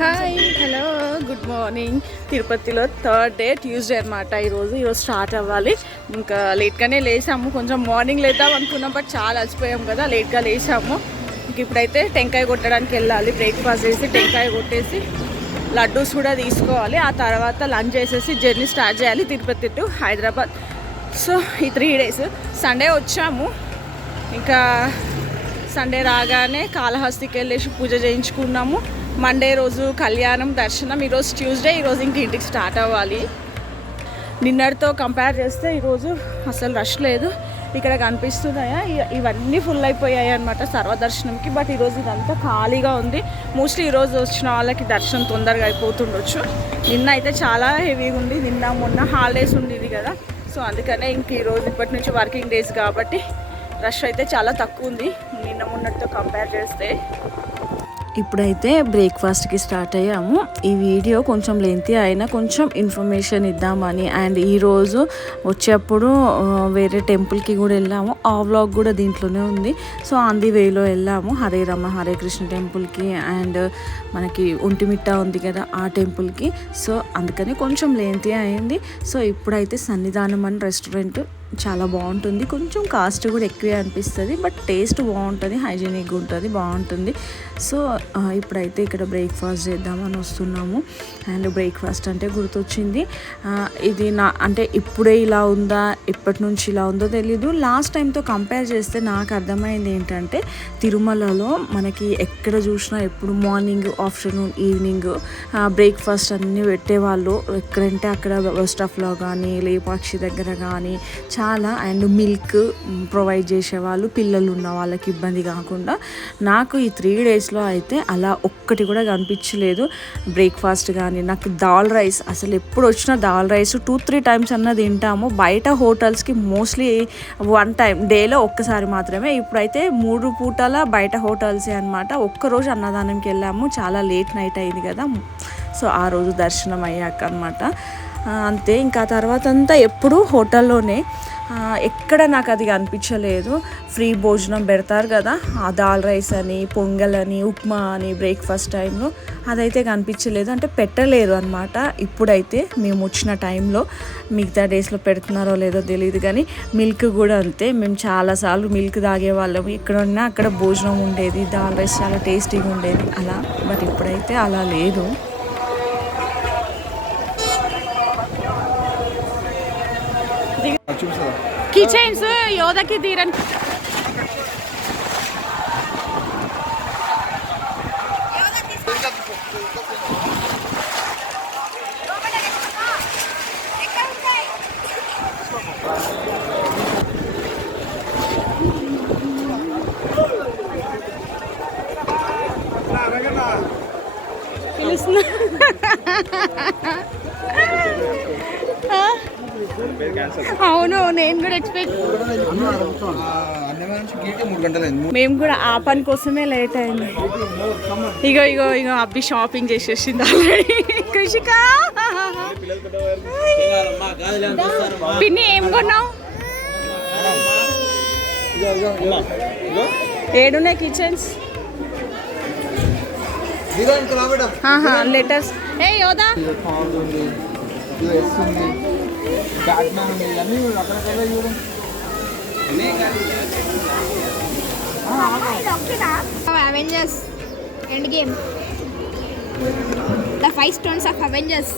Hi hello good morning. తిరుపతిలో third day Tuesday అనమాట. ఈరోజు స్టార్ట్ అవ్వాలి. ఇంకా లేట్గానే లేసాము. కొంచెం మార్నింగ్ లేద్దాం అనుకున్నాం, బట్ చాలా అలసిపోయాం కదా, లేట్గా లేసాము. ఇంక ఇప్పుడైతే టెంకాయ కొట్టడానికి వెళ్ళాలి. బ్రేక్ఫాస్ట్ చేసి టెంకాయ కొట్టేసి లడ్డూస్ కూడా తీసుకోవాలి. ఆ తర్వాత లంచ్ చేసేసి జర్నీ స్టార్ట్ చేయాలి తిరుపతి టు హైదరాబాద్. సో ఈ 3 days సండే వచ్చాము. ఇంకా సండే రాగానే కాళహస్తికి వెళ్ళేసి పూజ చేయించుకున్నాము. మండే రోజు కళ్యాణం దర్శనం. ఈరోజు ట్యూస్డే. ఈరోజు ఇంక ఇంటికి స్టార్ట్ అవ్వాలి. నిన్నటితో కంపేర్ చేస్తే ఈరోజు అసలు రష్ లేదు. ఇక్కడ కనిపిస్తున్నాయా, ఇవన్నీ ఫుల్ అయిపోయాయి అనమాట సర్వదర్శనంకి. బట్ ఈరోజు ఇదంతా ఖాళీగా ఉంది. మోస్ట్లీ ఈరోజు వచ్చిన వాళ్ళకి దర్శనం తొందరగా అయిపోతుండొచ్చు. నిన్న అయితే చాలా హెవీగా ఉంది. నిన్న మొన్న హాలిడేస్ ఉండేది కదా, సో అందుకనే ఇంక ఈరోజు ఇప్పటి నుంచి వర్కింగ్ డేస్ కాబట్టి రష్ అయితే చాలా తక్కువ ఉంది నిన్న మొన్నటితో కంపేర్ చేస్తే. ఇప్పుడైతే బ్రేక్ఫాస్ట్కి స్టార్ట్ అయ్యాము. ఈ వీడియో కొంచెం లెంతీ అయినా కొంచెం ఇన్ఫర్మేషన్ ఇద్దామని, అండ్ ఈరోజు వచ్చేప్పుడు వేరే టెంపుల్కి కూడా వెళ్ళాము. ఆ వ్లాగ్ కూడా దీంట్లోనే ఉంది. సో ఆన్ ది వేలో వెళ్ళాము హరే రామ హరే కృష్ణ టెంపుల్కి, అండ్ మనకి ఒంటిమిట్ట ఉంది కదా ఆ టెంపుల్కి. సో అందుకని కొంచెం లెంతీ అయింది. సో ఇప్పుడైతే సన్నిధానం అని రెస్టారెంట్ చాలా బాగుంటుంది. కొంచెం కాస్ట్ కూడా ఎక్కువే అనిపిస్తుంది, బట్ టేస్ట్ బాగుంటుంది, హైజీనిక్గా ఉంటుంది, బాగుంటుంది. సో ఇప్పుడైతే ఇక్కడ బ్రేక్ఫాస్ట్ చేద్దామని వస్తున్నాము. అండ్ బ్రేక్ఫాస్ట్ అంటే గుర్తొచ్చింది, ఇది అంటే ఇప్పుడే ఇలా ఉందా, ఎప్పటి నుంచి ఇలా ఉందో తెలీదు. లాస్ట్ టైంతో కంపేర్ చేస్తే నాకు అర్థమైంది ఏంటంటే, తిరుమలలో మనకి ఎక్కడ చూసినా ఎప్పుడు మార్నింగ్, ఆఫ్టర్నూన్, ఈవినింగ్ బ్రేక్ఫాస్ట్ అన్నీ పెట్టేవాళ్ళు. ఎక్కడంటే అక్కడ బస్ స్టాప్లో కానీ, లేపాక్షి దగ్గర కానీ చాలా. అండ్ మిల్క్ ప్రొవైడ్ చేసేవాళ్ళు పిల్లలు ఉన్న వాళ్ళకి ఇబ్బంది కాకుండా. నాకు ఈ 3 daysలో అయితే అలా ఒక్కటి కూడా కనిపించలేదు బ్రేక్ఫాస్ట్ కానీ. నాకు దాల్ రైస్, అసలు ఎప్పుడు వచ్చినా దాల్ రైస్ 2-3 times అన్న తింటాము. బయట హోటల్స్కి మోస్ట్లీ 1 time డేలో ఒక్కసారి మాత్రమే. ఇప్పుడైతే 3 పూటల బయట హోటల్సే అనమాట. ఒక్కరోజు అన్నదానంకి వెళ్ళాము, చాలా లేట్ నైట్ అయింది కదా, సో ఆ రోజు దర్శనం అయ్యాక అనమాట. అంతే. ఇంకా తర్వాత అంతా ఎప్పుడు హోటల్లోనే. ఎక్కడ నాకు అది అనిపించలేదు. ఫ్రీ భోజనం పెడతారు కదా, ఆ దాల్ రైస్ అని, పొంగల్ అని, ఉప్మా అని బ్రేక్ఫాస్ట్ టైంలో, అదైతే కనిపించలేదు. అంటే పెట్టలేరు అనమాట. ఇప్పుడైతే మేము వచ్చిన టైంలో, మిగతా డేస్లో పెడుతున్నారో లేదో తెలియదు కానీ, మిల్క్ కూడా అంతే. మేము చాలాసార్లు మిల్క్ తాగేవాళ్ళము. ఎక్కడ ఉన్నా అక్కడ భోజనం ఉండేది, దాల్ రైస్ చాలా టేస్టీగా ఉండేది అలా. బట్ ఇప్పుడైతే అలా లేదు. కిచెన్స్ యోధకి తీరని పిలుస్తున్నా. అవును, నేను కూడా ఎక్స్పెక్ట్. మేము కూడా ఆ పని కోసమే లేట్ అయింది. ఇగో ఇగో ఇగో అబ్బి షాపింగ్ చేసేసింది ఆల్రెడీ. కృషిక పిన్ని ఏం కొన్నావు? ఏడున్నాయి కిచెన్స్, లెటర్స్. ఏ యోదా Avengers Endgame, the 5 stones of Avengers,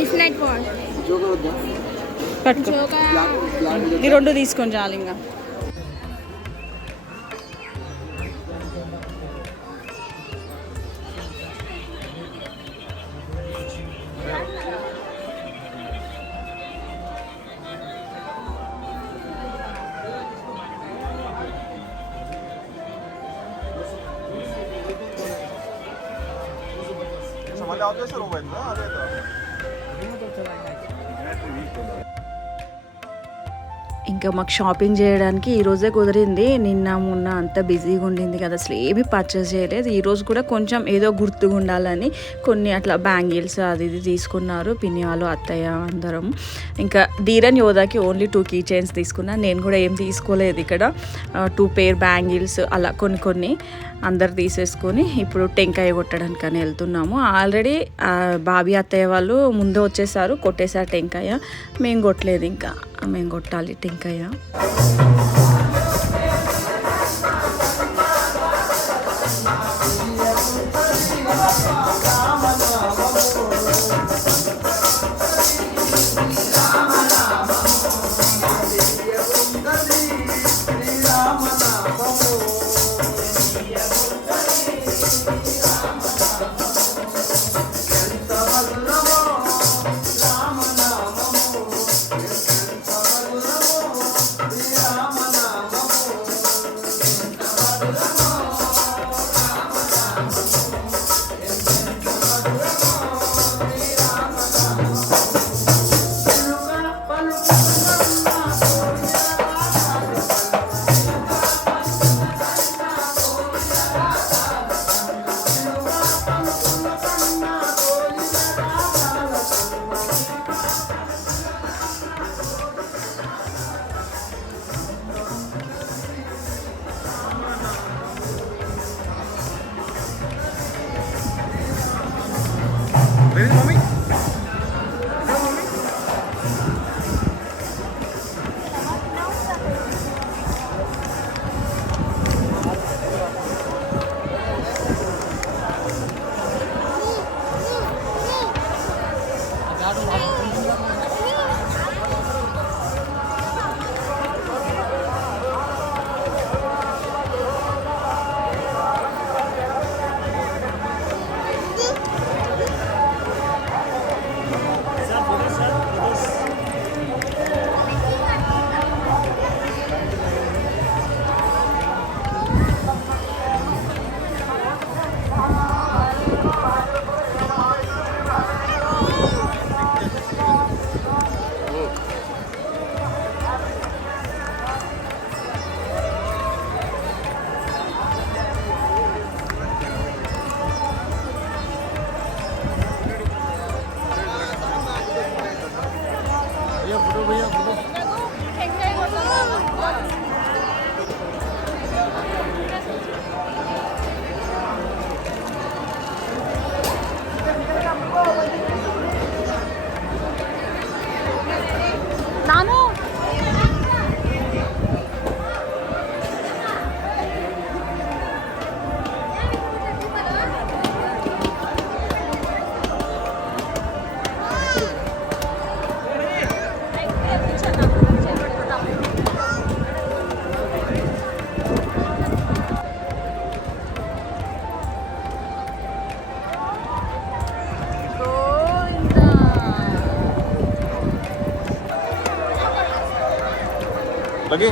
Infinite War, పట్టుకో. ఈ 2 తీసుకొని చాలు. ఇంకా ఇంకా మాకు షాపింగ్ చేయడానికి ఈరోజే కుదిరింది. నిన్న మొన్న అంత బిజీగా ఉండింది కదా, అసలు ఏమీ పర్చేస్ చేయలేదు. ఈరోజు కూడా కొంచెం ఏదో గుర్తుగా ఉండాలని కొన్ని అట్లా బ్యాంగిల్స్ అది ఇది తీసుకున్నారు పిన్ని వాళ్ళు, అత్తయ్య అందరం. ఇంకా ధీరన్ యోధాకి ఓన్లీ 2 కీ చైన్స్ తీసుకున్నాను. నేను కూడా ఏం తీసుకోలేదు ఇక్కడ. 2 పేర్ బ్యాంగిల్స్ అలా కొన్ని అందరు తీసేసుకొని ఇప్పుడు టెంకాయ కొట్టడానికని వెళ్తున్నాము. ఆల్రెడీ బాబీ అత్తయ్య వాళ్ళు ముందే వచ్చేసారు, కొట్టేశారు టెంకాయ. మేము కొట్టలేదు, ఇంకా మేము కొట్టాలి టెంకాయ. लगे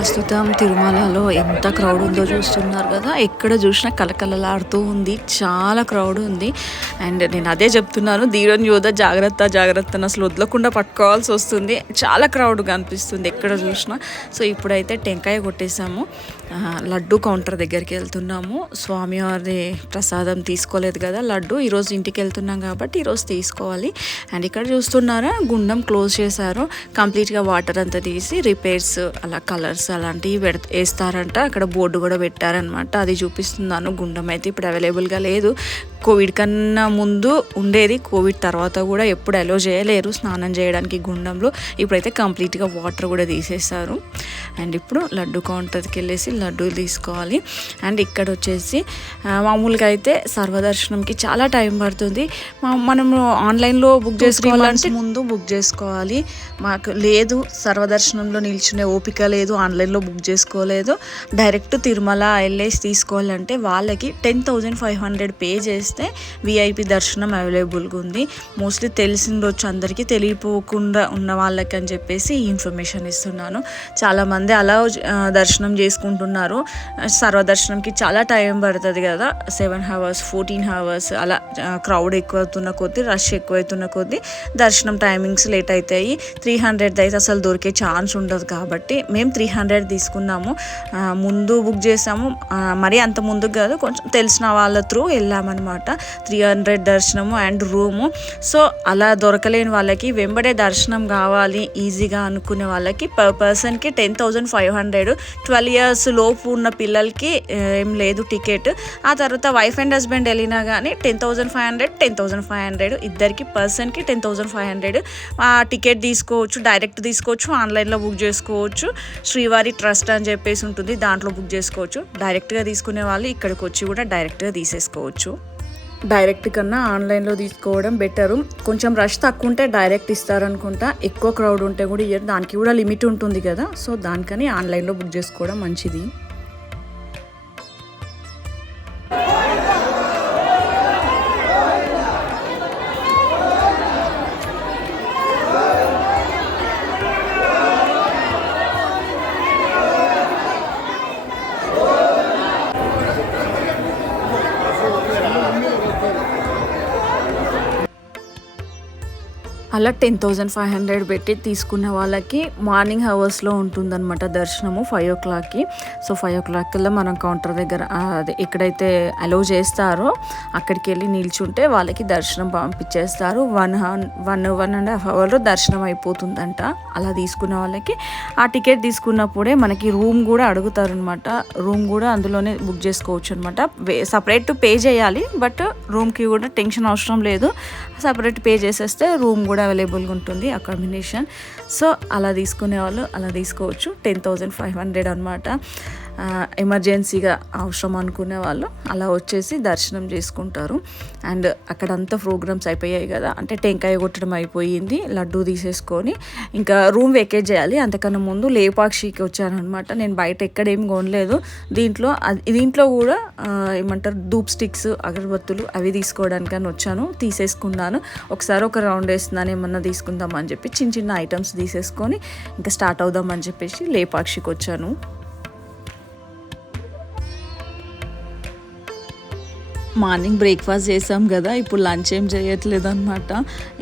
ప్రస్తుతం తిరుమలలో ఎంత క్రౌడ్ ఉందో చూస్తున్నారు కదా. ఎక్కడ చూసినా కలకలలాడుతూ ఉంది, చాలా క్రౌడ్ ఉంది. అండ్ నేను అదే చెప్తున్నాను, ధీరన్ యోధ జాగ్రత్త జాగ్రత్త అని అసలు వదలకుండా పట్టుకోవాల్సి వస్తుంది. చాలా క్రౌడ్గా అనిపిస్తుంది ఎక్కడ చూసినా. సో ఇప్పుడైతే టెంకాయ కొట్టేసాము, లడ్డు కౌంటర్ దగ్గరికి వెళ్తున్నాము. స్వామివారి ప్రసాదం తీసుకోలేదు కదా లడ్డు, ఈరోజు ఇంటికి వెళ్తున్నాం కాబట్టి ఈరోజు తీసుకోవాలి. అండ్ ఇక్కడ చూస్తున్నారా గుండం క్లోజ్ చేశారు, కంప్లీట్గా వాటర్ అంతా తీసి రిపేర్స్ అలా కలర్స్ అలాంటివి వేస్తారంట. అక్కడ బోర్డు కూడా పెట్టారనమాట, అది చూపిస్తున్నాను. గుండం అయితే ఇప్పుడు అవైలబుల్గా లేదు, కోవిడ్ కన్నా ముందు ఉండేది, కోవిడ్ తర్వాత కూడా ఎప్పుడు అలో చేయలేరు స్నానం చేయడానికి గుండంలో. ఇప్పుడైతే కంప్లీట్గా వాటర్ కూడా తీసేస్తారు. అండ్ ఇప్పుడు లడ్డు కౌంటర్కి వెళ్ళేసి లడ్డూలు తీసుకోవాలి. అండ్ ఇక్కడ వచ్చేసి మామూలుగా అయితే సర్వదర్శనంకి చాలా టైం పడుతుంది. మనము ఆన్లైన్లో బుక్ చేసుకోవాలంటే ముందు బుక్ చేసుకోవాలి. మాకు లేదు, సర్వదర్శనంలో నిల్చునే ఓపిక లేదు, ఆన్లైన్లో బుక్ చేసుకోలేదు. డైరెక్ట్ తిరుమల వెళ్ళేసి తీసుకోవాలంటే వాళ్ళకి 10,500 పే చేస్తే విఐపి దర్శనం అవైలబుల్గా ఉంది. మోస్ట్లీ తెలిసిండొచ్చు అందరికీ, తెలియపోకుండా ఉన్న వాళ్ళకి అని చెప్పేసి ఈ ఇన్ఫర్మేషన్ ఇస్తున్నాను. చాలామంది అలా దర్శనం చేసుకుంటున్నారు. సర్వదర్శనంకి చాలా టైం పడుతుంది కదా, 7 hours 14 hours అలా. క్రౌడ్ ఎక్కువవుతున్న కొద్దీ, రష్ ఎక్కువవుతున్న కొద్దీ దర్శనం టైమింగ్స్ లేట్ అవుతాయి. 300 అయితే అసలు దొరికే ఛాన్స్ ఉండదు కాబట్టి మేము 300 తీసుకున్నాము. ముందు బుక్ చేసాము, మరి అంత ముందుకు కాదు, కొంచెం తెలిసిన వాళ్ళ త్రూ వెళ్ళామన్నమాట. 300 దర్శనము అండ్ రూము. సో అలా దొరకలేని వాళ్ళకి, వెంబడే దర్శనం కావాలి ఈజీగా అనుకునే వాళ్ళకి పర్ పర్సన్కి 10,500. 12 years లోపు ఉన్న పిల్లలకి ఏం లేదు టికెట్. ఆ తర్వాత వైఫ్ అండ్ హస్బెండ్ వెళ్ళినా కానీ 10,500 ఇద్దరికి పర్సన్కి 10,500 టికెట్ తీసుకోవచ్చు. డైరెక్ట్ తీసుకోవచ్చు, ఆన్లైన్లో బుక్ చేసుకోవచ్చు. శ్రీవారి ట్రస్ట్ అని చెప్పేసి ఉంటుంది, దాంట్లో బుక్ చేసుకోవచ్చు. డైరెక్ట్గా తీసుకునే వాళ్ళు ఇక్కడికి వచ్చి కూడా డైరెక్ట్గా తీసేసుకోవచ్చు. డైరెక్ట్ కన్నా ఆన్లైన్లో తీసుకోవడం బెటరు. కొంచెం రష్ తక్కువ ఉంటే డైరెక్ట్ ఇస్తారనుకుంటా, ఎక్కువ క్రౌడ్ ఉంటే కూడా ఇయర్, దానికి కూడా లిమిట్ ఉంటుంది కదా. సో దానికని ఆన్లైన్లో బుక్ చేసుకోవడం మంచిది. అలా 10,500 పెట్టి తీసుకున్న వాళ్ళకి మార్నింగ్ అవర్స్లో ఉంటుందన్నమాట దర్శనము 5 o'clockకి. సో 5 o'clock కల్లా మనం కౌంటర్ దగ్గర అదే ఎక్కడైతే అలౌ చేస్తారో అక్కడికి వెళ్ళి నిల్చుంటే వాళ్ళకి దర్శనం పంపించేస్తారు. 1.5 hour దర్శనం అయిపోతుందంట. అలా తీసుకున్న వాళ్ళకి ఆ టికెట్ తీసుకున్నప్పుడే మనకి రూమ్ కూడా అడుగుతారనమాట. రూమ్ కూడా అందులోనే బుక్ చేసుకోవచ్చు అనమాట. సపరేట్ పే చేయాలి, బట్ రూమ్కి కూడా టెన్షన్ అవసరం లేదు. సపరేట్ పే చేసేస్తే రూమ్ కూడా అవైలబుల్గా ఉంటుంది, అకామిడేషన్. సో అలా తీసుకునే వాళ్ళు అలా తీసుకోవచ్చు. 10,500 అనమాట. ఎమర్జెన్సీగా అవసరం అనుకునే వాళ్ళు అలా వచ్చేసి దర్శనం చేసుకుంటారు. అండ్ అక్కడంతా ప్రోగ్రామ్స్ అయిపోయాయి కదా, అంటే టెంకాయ కొట్టడం అయిపోయింది, లడ్డూ తీసేసుకొని ఇంకా రూమ్ వెకేట్ చేయాలి. అంతకన్నా ముందు లేపాక్షికి వచ్చానమాట. నేను బయట ఎక్కడేం కొనలేదు. దీంట్లో కూడా ఏమంటారు ధూప్ స్టిక్స్, అగరబత్తులు అవి తీసుకోవడానికని వచ్చాను, తీసేసుకున్నాను. ఒకసారి ఒక రౌండ్ వేస్తున్నాను, ఏమన్నా తీసుకుందామని చెప్పి చిన్న చిన్న ఐటమ్స్ తీసేసుకొని ఇంకా స్టార్ట్ అవుదామని చెప్పేసి లేపాక్షికి వచ్చాను. మార్నింగ్ బ్రేక్ఫాస్ట్ చేసాం కదా, ఇప్పుడు లంచ్ ఏం చేయట్లేదు అనమాట.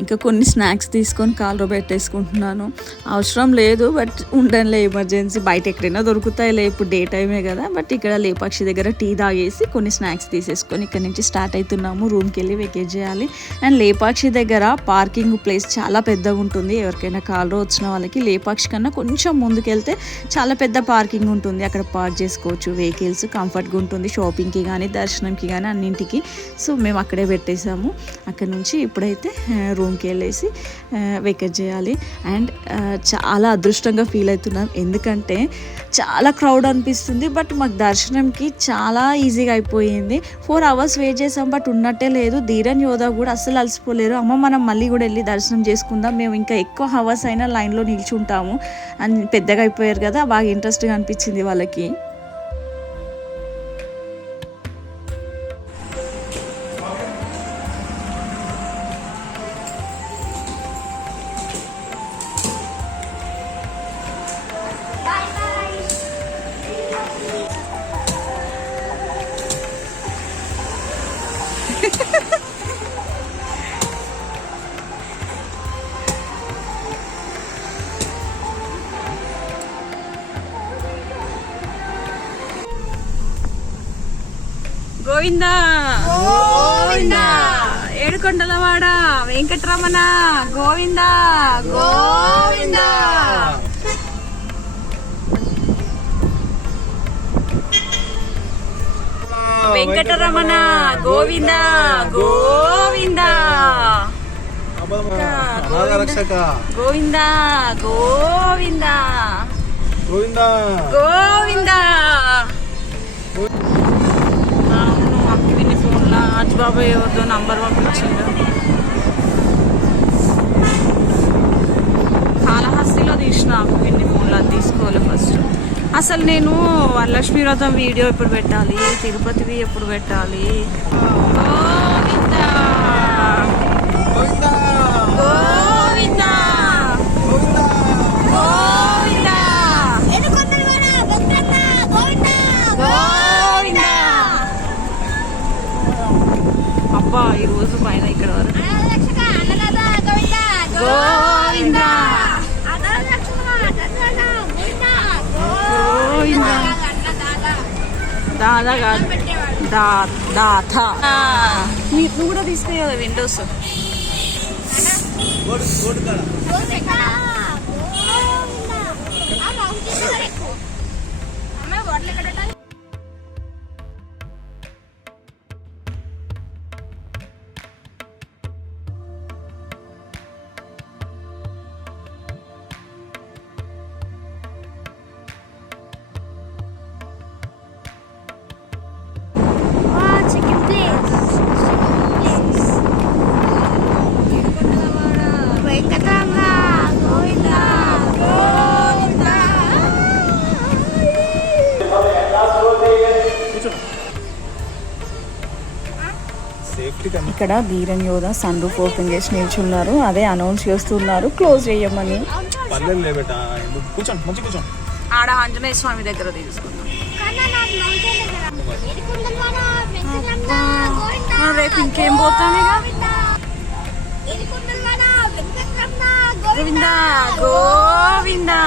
ఇంకా కొన్ని స్నాక్స్ తీసుకొని కాల్లో పెట్టేసుకుంటున్నాను. అవసరం లేదు, బట్ ఉండనులే ఎమర్జెన్సీ, బయట ఎక్కడైనా దొరుకుతాయిలే, ఇప్పుడు డే టైమే కదా. బట్ ఇక్కడ లేపాక్షి దగ్గర టీ తాగేసి కొన్ని స్నాక్స్ తీసేసుకొని ఇక్కడ నుంచి స్టార్ట్ అవుతున్నాము. రూమ్కి వెళ్ళి వెకేట్ చేయాలి. అండ్ లేపాక్షి దగ్గర పార్కింగ్ ప్లేస్ చాలా పెద్దగా ఉంటుంది. ఎవరికైనా కాల్లో వచ్చిన వాళ్ళకి లేపాక్షి కన్నా కొంచెం ముందుకెళ్తే చాలా పెద్ద పార్కింగ్ ఉంటుంది, అక్కడ పార్క్ చేసుకోవచ్చు వెహికల్స్, కంఫర్ట్గా ఉంటుంది షాపింగ్కి కానీ దర్శనంకి కానీ అన్నింటికి. సో మేము అక్కడే పెట్టేసాము. అక్కడ నుంచి ఇప్పుడైతే రూమ్కి వెళ్ళేసి వెకేట్ చేయాలి. అండ్ చాలా అదృష్టంగా ఫీల్ అవుతున్నాం, ఎందుకంటే చాలా క్రౌడ్ అనిపిస్తుంది, బట్ మాకు దర్శనంకి చాలా ఈజీగా అయిపోయింది. 4 hours వెయిట్ చేసాం, బట్ ఉన్నట్టే లేదు. ధీరన్ యోధ కూడా అస్సలు అలసిపోలేరు. అమ్మ మనం మళ్ళీ కూడా వెళ్ళి దర్శనం చేసుకుందాం, మేము ఇంకా ఎక్కువ hours అయినా లైన్లో నిల్చుంటాము అని పెద్దగా అయిపోయారు కదా, బాగా ఇంట్రెస్ట్గా అనిపించింది వాళ్ళకి. గోవిందా గోవిందా ఏడుకొండలవాడ వెంకటరమణ గోవిందా గోవిందా. వెంకటరమణ గోవిందా గోవిందా గోవిందా గోవిందా గోవిందా. అవును అక్కివిని ఫోన్లో అజ్బాబాయ్ ఎవరితో నంబర్ పంపించిండు. కాళహస్తిలో తీసిన అక్కివిని ఫోన్లో, అది తీసుకోవాలి ఫస్ట్. అసలు నేను వరలక్ష్మి వ్రతం వీడియో ఎప్పుడు పెట్టాలి, తిరుపతివి ఎప్పుడు పెట్టాలి? గోవిందా గోవిందా గోవిందా గోవిందా. అబ్బా ఈరోజు పైన ఇక్కడ వరకు గోవిందా గోవిందా. దాదా కాదు దాత. నువ్వు కూడా తీసుకునే కదా Windows. Chicken plates Venkataramana Govinda Govinda. ఇక్కడ ధీరన్ యోధ సన్ రూఫ్ ఓపెన్ చేసి నిల్చున్నారు. అదే అనౌన్స్ చేస్తున్నారు క్లోజ్ చేయమని. ఆడ ఆంజనేయ స్వామి దగ్గర తీసుకున్నాం. రేపు ఇంకేం పోతాం ఇక. గోవిందా గోవిందా.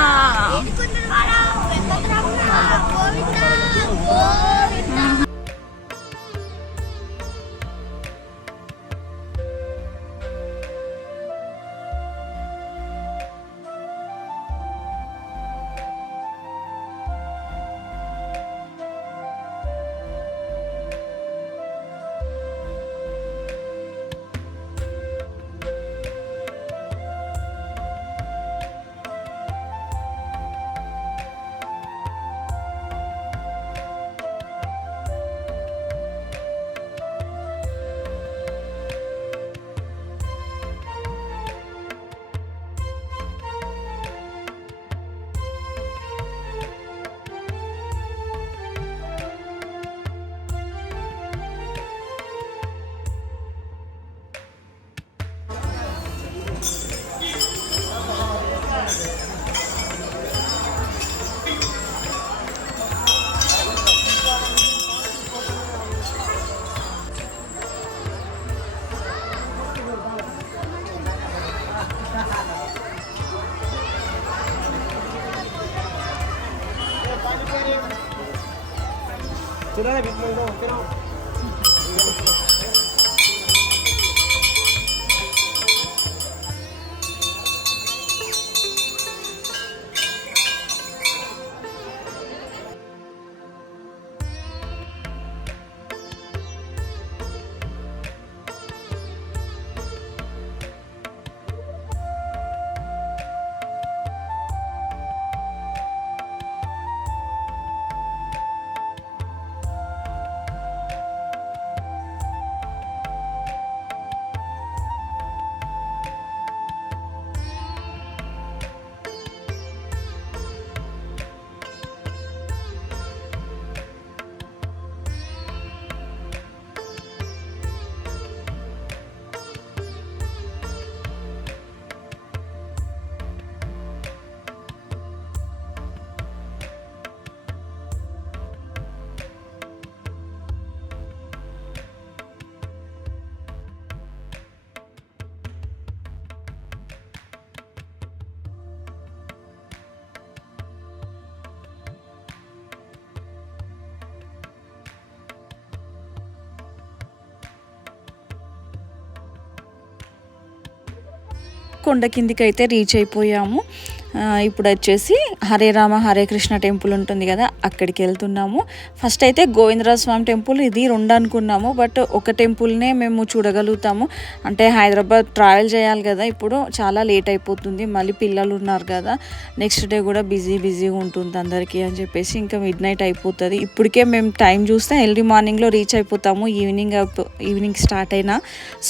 కొండ కిందికి అయితే రీచ్ అయిపోయాము. ఇప్పుడు వచ్చేసి హరే రామ హరే కృష్ణ టెంపుల్ ఉంటుంది కదా, అక్కడికి వెళ్తున్నాము. ఫస్ట్ అయితే గోవిందరాజ స్వామి టెంపుల్ ఇది 2 అనుకున్నాము, బట్ ఒక టెంపుల్నే మేము చూడగలుగుతాము. అంటే హైదరాబాద్ ట్రావెల్ చేయాలి కదా, ఇప్పుడు చాలా లేట్ అయిపోతుంది, మళ్ళీ పిల్లలు ఉన్నారు కదా, నెక్స్ట్ డే కూడా బిజీగా ఉంటుంది అందరికీ అని చెప్పేసి ఇంకా మిడ్ నైట్ అయిపోతుంది. ఇప్పటికే మేము టైం చూస్తే ఎర్లీ మార్నింగ్లో రీచ్ అయిపోతాము, ఈవినింగ్ స్టార్ట్ అయినా.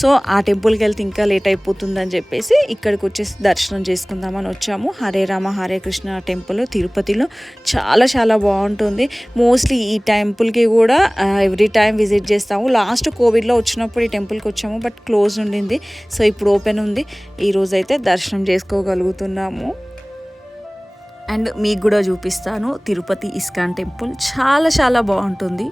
సో ఆ టెంపుల్కి వెళ్తే ఇంకా లేట్ అయిపోతుంది అని చెప్పేసి ఇక్కడికి వచ్చేసి దర్శనం చేసుకుందామని వచ్చాము. హరే రామ హరే కృష్ణ టెంపుల్ తిరుపతిలో చాలా బాగుంటుంది. మోస్ట్లీ ఈ టెంపుల్కి కూడా ఎవ్రీ టైం విజిట్ చేస్తాము. లాస్ట్ కోవిడ్లో వచ్చినప్పుడు ఈ టెంపుల్కి వచ్చాము, బట్ క్లోజ్ ఉండింది. సో ఇప్పుడు ఓపెన్ ఉంది. ఈరోజు అయితే దర్శనం చేసుకోగలుగుతున్నాము. అండ్ మీకు కూడా చూపిస్తాను తిరుపతి ఇస్కాన్ టెంపుల్, చాలా బాగుంటుంది.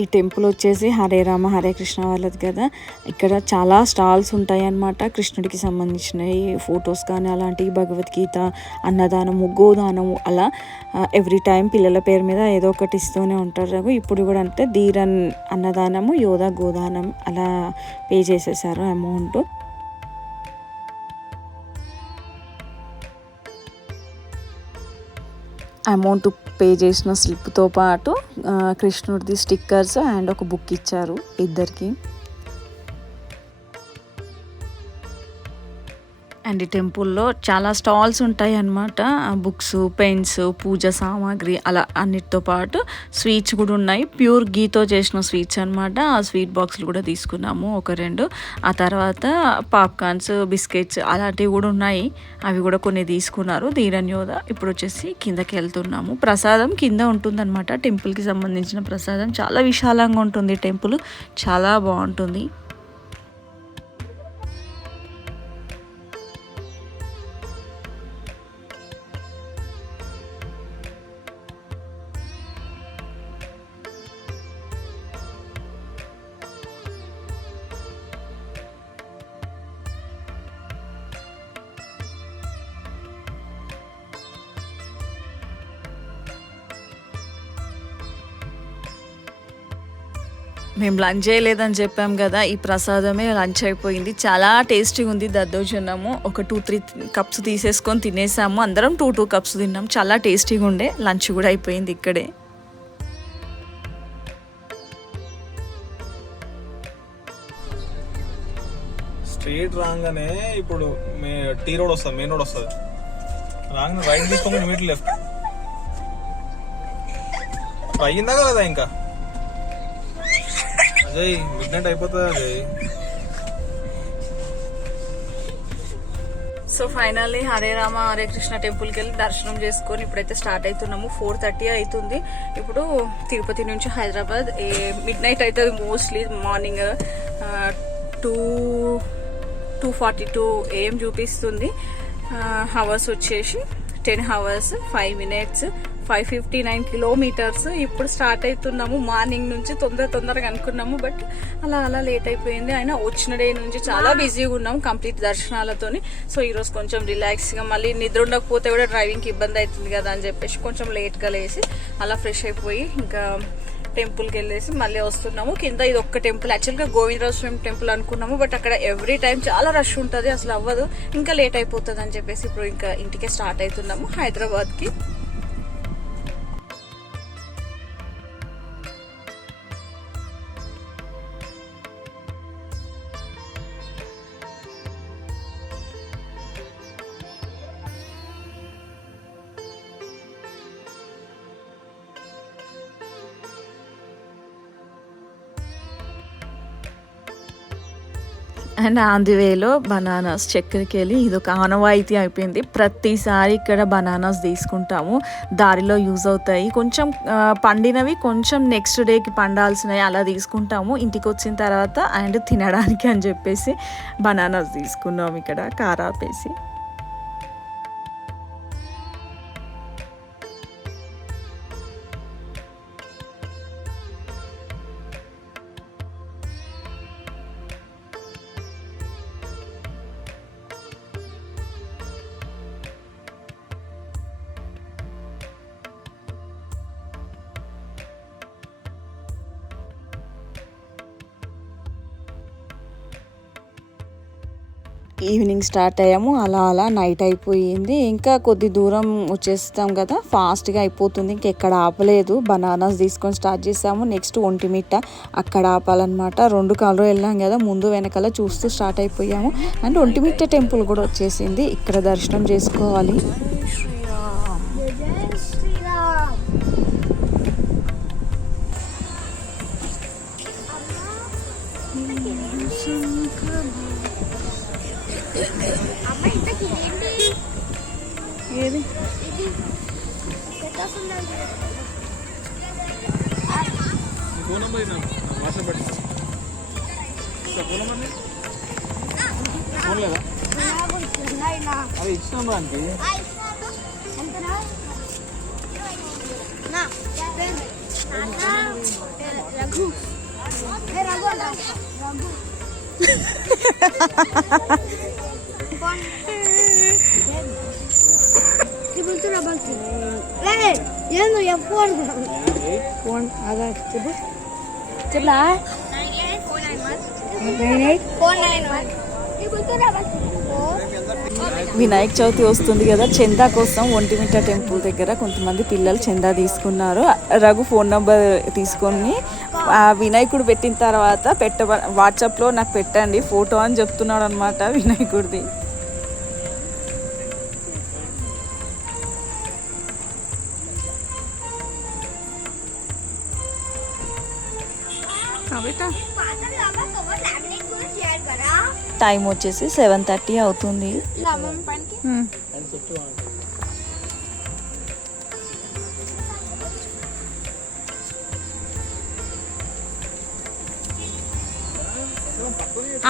ఈ టెంపుల్ వచ్చేసి హరే రామ హరే కృష్ణ వాళ్ళది కదా, ఇక్కడ చాలా స్టాల్స్ ఉంటాయి అన్నమాట. కృష్ణుడికి సంబంధించినవి ఫొటోస్ కానీ అలాంటివి, భగవద్గీత, అన్నదానము, గోదానము, అలా ఎవ్రీ టైం పిల్లల పేరు మీద ఏదో ఒకటి ఇస్తూనే ఉంటారు. ఇప్పుడు కూడా అంటే ధీరన్ అన్నదానము, యోధా గోదానం అలా పే చేసేసారు అమౌంట్. అమౌంట్ పే చేసిన స్లిప్తో పాటు కృష్ణుడిది స్టిక్కర్స్ అండ్ ఒక బుక్ ఇచ్చారు ఇద్దరికి. అండ్ ఈ టెంపుల్లో చాలా స్టాల్స్ ఉంటాయి అన్నమాట. బుక్స్, పెన్స్, పూజ సామాగ్రి అలా అన్నిటితో పాటు స్వీట్స్ కూడా ఉన్నాయి. ప్యూర్ గీతో చేసిన స్వీట్స్ అన్నమాట. ఆ స్వీట్ బాక్సులు కూడా తీసుకున్నాము ఒక 2. ఆ తర్వాత పాప్కార్న్స్, బిస్కెట్స్ అలాంటివి కూడా ఉన్నాయి, అవి కూడా కొన్ని తీసుకున్నారు ధీరన్ యోధ. ఇప్పుడు వచ్చేసి కిందకి వెళ్తున్నాము. ప్రసాదం కింద ఉంటుందన్నమాట. టెంపుల్కి సంబంధించిన ప్రసాదం చాలా విశాలంగా ఉంటుంది. టెంపుల్ చాలా బాగుంటుంది. మేము లంచ్ చేయలేదని చెప్పాం కదా, ఈ ప్రసాదమే లంచ్ అయిపోయింది. చాలా టేస్టీగా ఉంది దద్దోజనము. ఒక 2-3 కప్స్ తీసేసుకొని తినేసాము. అందరం 2 కప్స్ తిన్నాం. చాలా టేస్టీగా ఉండే. లంచ్ కూడా అయిపోయింది ఇక్కడే. స్ట్రీట్ రాగానే ఇప్పుడు టీ రోడ్ వస్తుంది, మెయిన్ రోడ్ వస్తుంది. రాగానే రైట్ తీసుకోండి, ఇమీడియట్ లెఫ్ట్. అయ్యిందా కదా ఇంకా అజయ్, మిడ్ నైట్ అయిపోతుంది అజయ్. సో ఫైనల్లీ హరే రామ హరే కృష్ణ టెంపుల్కి వెళ్ళి దర్శనం చేసుకొని ఇప్పుడైతే స్టార్ట్ అవుతున్నాము. 4:30 అవుతుంది. ఇప్పుడు తిరుపతి నుంచి హైదరాబాద్ మిడ్ నైట్ అవుతుంది మోస్ట్లీ. మార్నింగ్ 2:42 AM చూపిస్తుంది. హవర్స్ వచ్చేసి 10 hours 5 minutes 559 kilometers. ఇప్పుడు స్టార్ట్ అవుతున్నాము. మార్నింగ్ నుంచి తొందరగా అనుకున్నాము, బట్ అలా లేట్ అయిపోయింది. అయినా వచ్చిన డే నుంచి చాలా బిజీగా ఉన్నాము కంప్లీట్ దర్శనాలతోని. సో ఈరోజు కొంచెం రిలాక్స్గా, మళ్ళీ నిద్ర ఉండకపోతే కూడా డ్రైవింగ్కి ఇబ్బంది అవుతుంది కదా అని చెప్పేసి కొంచెం లేట్గా లేసి అలా ఫ్రెష్ అయిపోయి ఇంకా టెంపుల్కి వెళ్ళేసి మళ్ళీ వస్తున్నాము. కింద ఇది ఒక్క టెంపుల్, యాక్చువల్గా గోవిందరాజ స్వామి టెంపుల్ అనుకున్నాము, బట్ అక్కడ ఎవ్రీ టైం చాలా రష్ ఉంటుంది, అసలు అవ్వదు, ఇంకా లేట్ అయిపోతుంది అని చెప్పేసి ఇప్పుడు ఇంకా ఇంటికే స్టార్ట్ అవుతున్నాము హైదరాబాద్కి. అండ్ ఆన్ ది వేలో బనానాస్ చక్కెరకి వెళ్ళి ఇది ఒక ఆనవాయితీ అయిపోయింది. ప్రతిసారి ఇక్కడ బనానాస్ తీసుకుంటాము, దారిలో యూజ్ అవుతాయి. కొంచెం పండినవి కొంచెం నెక్స్ట్ డేకి పండాల్సినవి అలా తీసుకుంటాము ఇంటికి వచ్చిన తర్వాత, అండ్ తినడానికి అని చెప్పేసి బనానాస్ తీసుకున్నాము ఇక్కడ కారాపేసి. ఈవినింగ్ స్టార్ట్ అయ్యాము, అలా అలా నైట్ అయిపోయింది. ఇంకా కొద్ది దూరం వచ్చేస్తాం కదా, ఫాస్ట్గా అయిపోతుంది. ఇంకెక్కడ ఆపలేదు, బనానాస్ తీసుకొని స్టార్ట్ చేసాము. నెక్స్ట్ ఒంటిమిట్ట, అక్కడ ఆపాలన్నమాట. 2 కాళ్ళు వెళ్ళాం కదా, ముందు వెనకాల చూస్తూ స్టార్ట్ అయిపోయాము. అండ్ ఒంటిమిట్ట టెంపుల్ కూడా వచ్చేసింది, ఇక్కడ దర్శనం చేసుకోవాలి. ఏది అది ఇచ్చినాం దానికి. ఫోన్ ఆగా చెప్పు చెప్పలా 491 వినాయక చవితి వస్తుంది కదా, చందా కోసం ఒంటిమిట్ట టెంపుల్ దగ్గర కొంతమంది పిల్లలు చందా తీసుకున్నారు. రఘు ఫోన్ నంబర్ తీసుకొని వినాయకుడు పెట్టిన తర్వాత వాట్సాప్లో నాకు పెట్టండి ఫోటో అని చెప్తున్నాడు అనమాట వినాయకుడిది. టైం వచ్చేసి 7:30 అవుతుంది.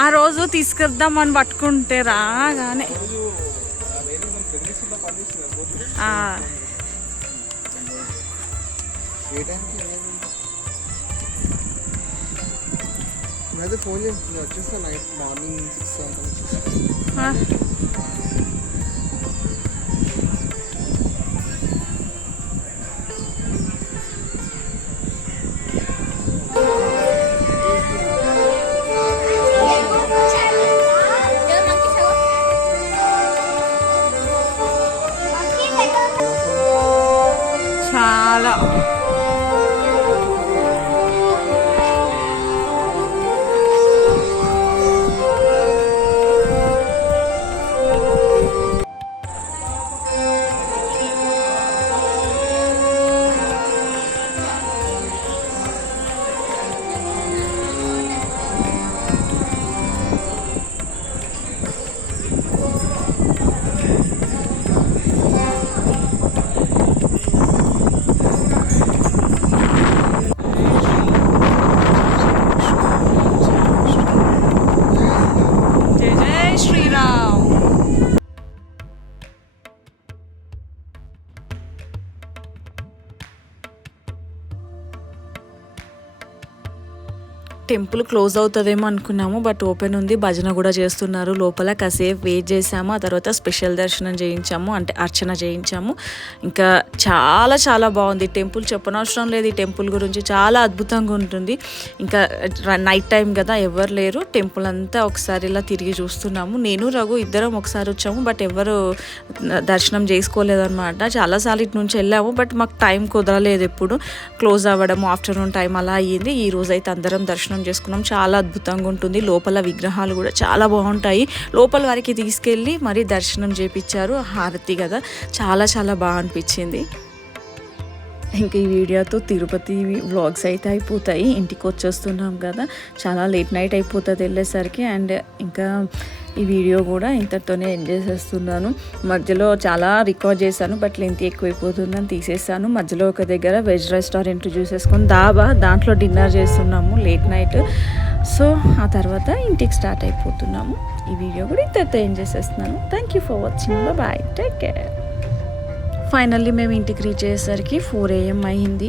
ఆ రోజు తీసుకెళ్దామని పట్టుకుంటే రాగానే ఫోన్ చేస్తుంది, వచ్చేస్తా నైట్ మార్నింగ్ 6 చాలా టెంపుల్ క్లోజ్ అవుతుందేమో అనుకున్నాము, బట్ ఓపెన్ ఉంది. భజన కూడా చేస్తున్నారు లోపల. కాసేపు వెయిట్ చేసాము, ఆ తర్వాత స్పెషల్ దర్శనం చేయించాము, అంటే అర్చన చేయించాము. ఇంకా చాలా చాలా బాగుంది టెంపుల్, చెప్పనవసరం లేదు ఈ టెంపుల్ గురించి. చాలా అద్భుతంగా ఉంటుంది. ఇంకా నైట్ టైం కదా, ఎవరు లేరు. టెంపుల్ అంతా ఒకసారి ఇలా తిరిగి చూస్తున్నాము. నేను రఘు ఇద్దరం ఒకసారి వచ్చాము, బట్ ఎవరు దర్శనం చేసుకోలేదన్నమాట. చాలాసార్లు ఇటు నుంచి వెళ్ళాము, బట్ మాకు టైం కుదరలేదు. ఎప్పుడు క్లోజ్ అవ్వడము ఆఫ్టర్నూన్ టైం అలా అయ్యింది. ఈ రోజు అయితే అందరం దర్శనం చేసుకున్నాం. చాలా అద్భుతంగా ఉంటుంది. లోపల విగ్రహాలు కూడా చాలా బాగుంటాయి. లోపల వారికి తీసుకెళ్ళి మరీ దర్శనం చేపించారు. హారతి కదా, చాలా చాలా బాగా అనిపించింది. ఇంకా ఈ వీడియోతో తిరుపతి వ్లాగ్స్ అయితే అయిపోతాయి. ఇంటికి వచ్చేస్తున్నాం కదా, చాలా లేట్ నైట్ అయిపోతుంది వెళ్ళేసరికి. అండ్ ఇంకా ఈ వీడియో కూడా ఇంతటితోనే ఎంజాయ్ చేస్తున్నాను. మధ్యలో చాలా రికార్డ్ చేశాను, బట్ లెంత్ ఎక్కువైపోతుందని తీసేసాను. మధ్యలో ఒక దగ్గర వెజ్ రెస్టారెంట్ చూసేసుకొని దాంట్లో డిన్నర్ చేస్తున్నాము లేట్ నైట్. సో ఆ తర్వాత ఇంటికి స్టార్ట్ అయిపోతున్నాము. ఈ వీడియో కూడా ఇంతటితో ఎంజాయ్ చేస్తున్నాను. Thank you for watching. Bye, take care. Finally మేము ఇంటికి రీచ్ అయ్యేసరికి 4 AM అయింది.